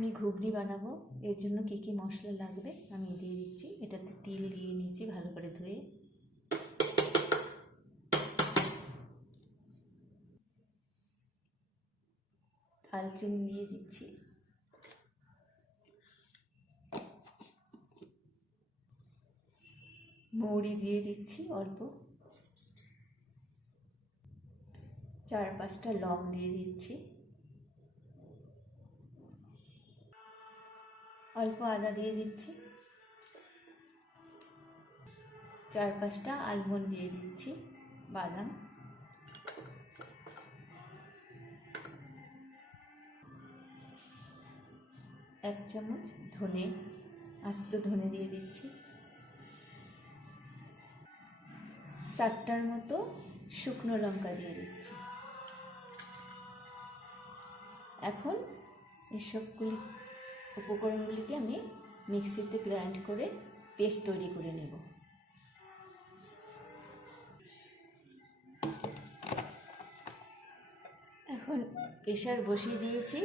আমি ঘুগনি বানাবো, এর জন্য কী কী মশলা লাগবে আমি দিয়ে দিচ্ছি। এটাতে তিল দিয়ে নিয়েছি ভালো করে ধুয়ে, দারচিনি দিয়ে দিচ্ছি, মৌরি দিয়ে দিচ্ছি অল্প, 4-5টা লং দিয়ে দিচ্ছি, অল্প আদা দিয়ে দিচ্ছি, 4-5টা আলমন্ড দিয়ে দিচ্ছি, বাদাম, এক চামচ ধনে, আস্ত ধনে দিয়ে দিচ্ছি, 4টার মতো শুকনো লঙ্কা দিয়ে দিচ্ছি। এখন এসবগুলি উপকরণগুলিকে আমি মিক্সিতে গ্রাইন্ড করে পেস্ট তৈরি করে নেব। এখন প্রেসার বসিয়ে দিয়েছি,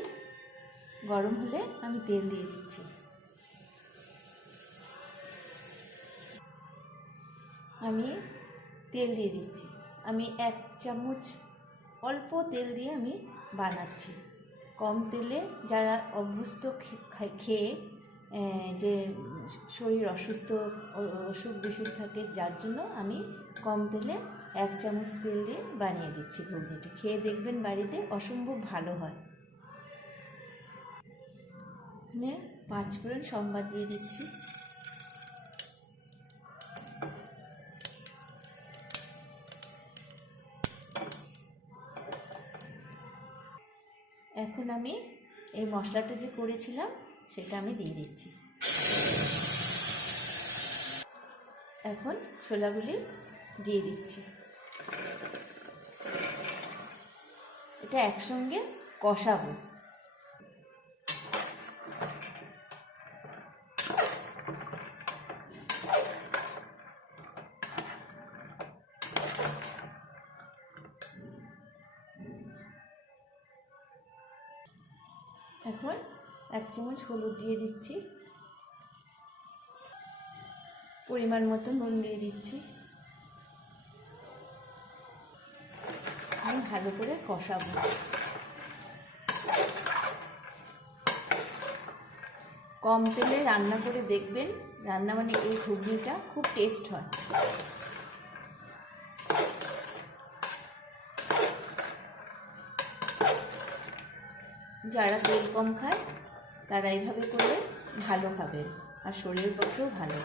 গরম হলে আমি তেল দিয়ে দিচ্ছি। আমি তেল দিয়ে দিচ্ছি, আমি 1 চামচ অল্প তেল দিয়ে আমি বানাচ্ছি। কম তেলে যারা অভ্যস্ত খেয়ে যে শরীর অসুখ বিসুখ থাকে, যার জন্য আমি কম তেলে 1 চামচ তেল দিয়ে বানিয়ে দিচ্ছি ঘুগনিটা। খেয়ে দেখবেন বাড়িতে অসম্ভব ভালো হয়। 5 ফোড়ন সম্বাদ দিয়ে দিচ্ছি, এখন আমি এই মশলাটা যে করেছিলাম সেটা আমি দিয়ে দিচ্ছি। এখন ছোলাগুলি দিয়ে দিচ্ছি, এটা একসঙ্গে কষাবো। এখন 1 চামচ হলুদ দিয়ে দিচ্ছি, পরিমাণ মতো নুন দিয়ে দিচ্ছি, আমি ভালো করে কষাবো। কম তেলে রান্না করে দেখবেন, রান্না মানে এই ঘুগনিটা খুব টেস্ট হয়। যারা তেল কম খায় তারা এইভাবে করলে ভালো খাবে, আর শরীরের পক্ষেও ভালো।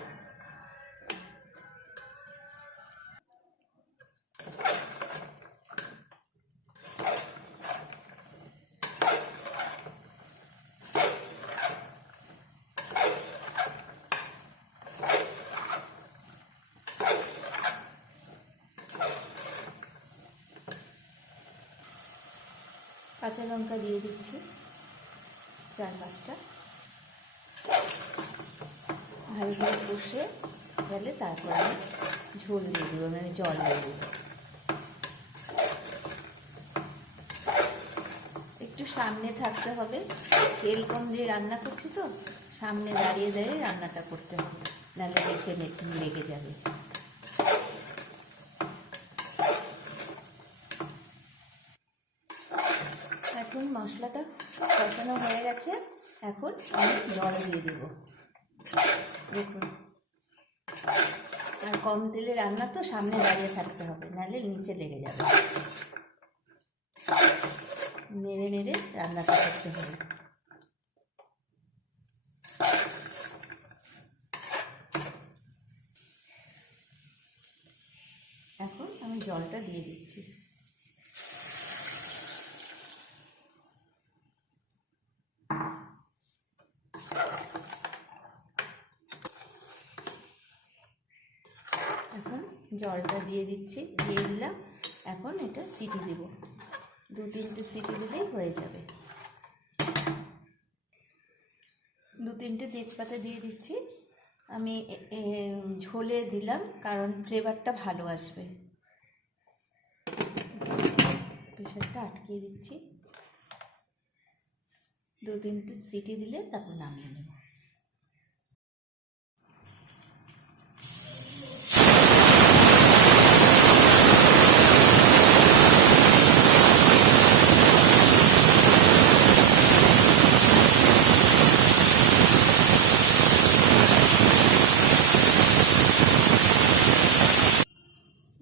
কাঁচা লঙ্কা দিয়ে দিচ্ছি 4-5টা, ভালো করে কষে গেলে তারপর আমি ঝোল দিয়ে দেবো, মানে জল দিয়ে দেবো। একটু সামনে থাকতে হবে, তেল কম দিয়ে রান্না করছি তো, সামনে দাঁড়িয়ে দাঁড়িয়ে রান্নাটা করতে হবে, নাহলে নিচে লেগে যাবে। এখন মশলাটা কষানো হয়ে গেছে, এখন আমি জল দিয়ে দেবো। দেখুন, আর কম তেলে রান্না তো সামনে দাঁড়িয়ে থাকতে হবে, নাহলে নিচে লেগে যাবে। নেড়ে নেড়ে রান্নাটা করতে হবে। এখন আমি জলটা দিয়ে দিচ্ছি। এখন জলটা দিয়ে দিলাম। এখন এটা সিটি দেব, 2-3টে সিটি দিলেই হয়ে যাবে। 2-3টে তেজপাতা দিয়ে দিচ্ছি, আমি ঝোলে দিলাম কারণ ফ্লেভারটা ভালো আসবে। প্রেশারটা আটকিয়ে দিচ্ছি। 2-3টে সিটি দিলে তারপর নামিয়ে নেব।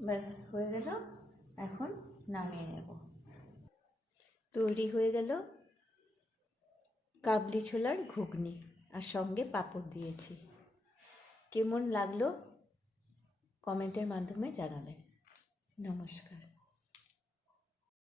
ব্যাস হয়ে গেল, এখন নামিয়ে নেব। তৈরি হয়ে গেল কাবলি ছোলার ঘুগনি, আর সঙ্গে পাঁপড় দিয়েছি। কেমন লাগলো কমেন্টের মাধ্যমে জানাবেন। নমস্কার।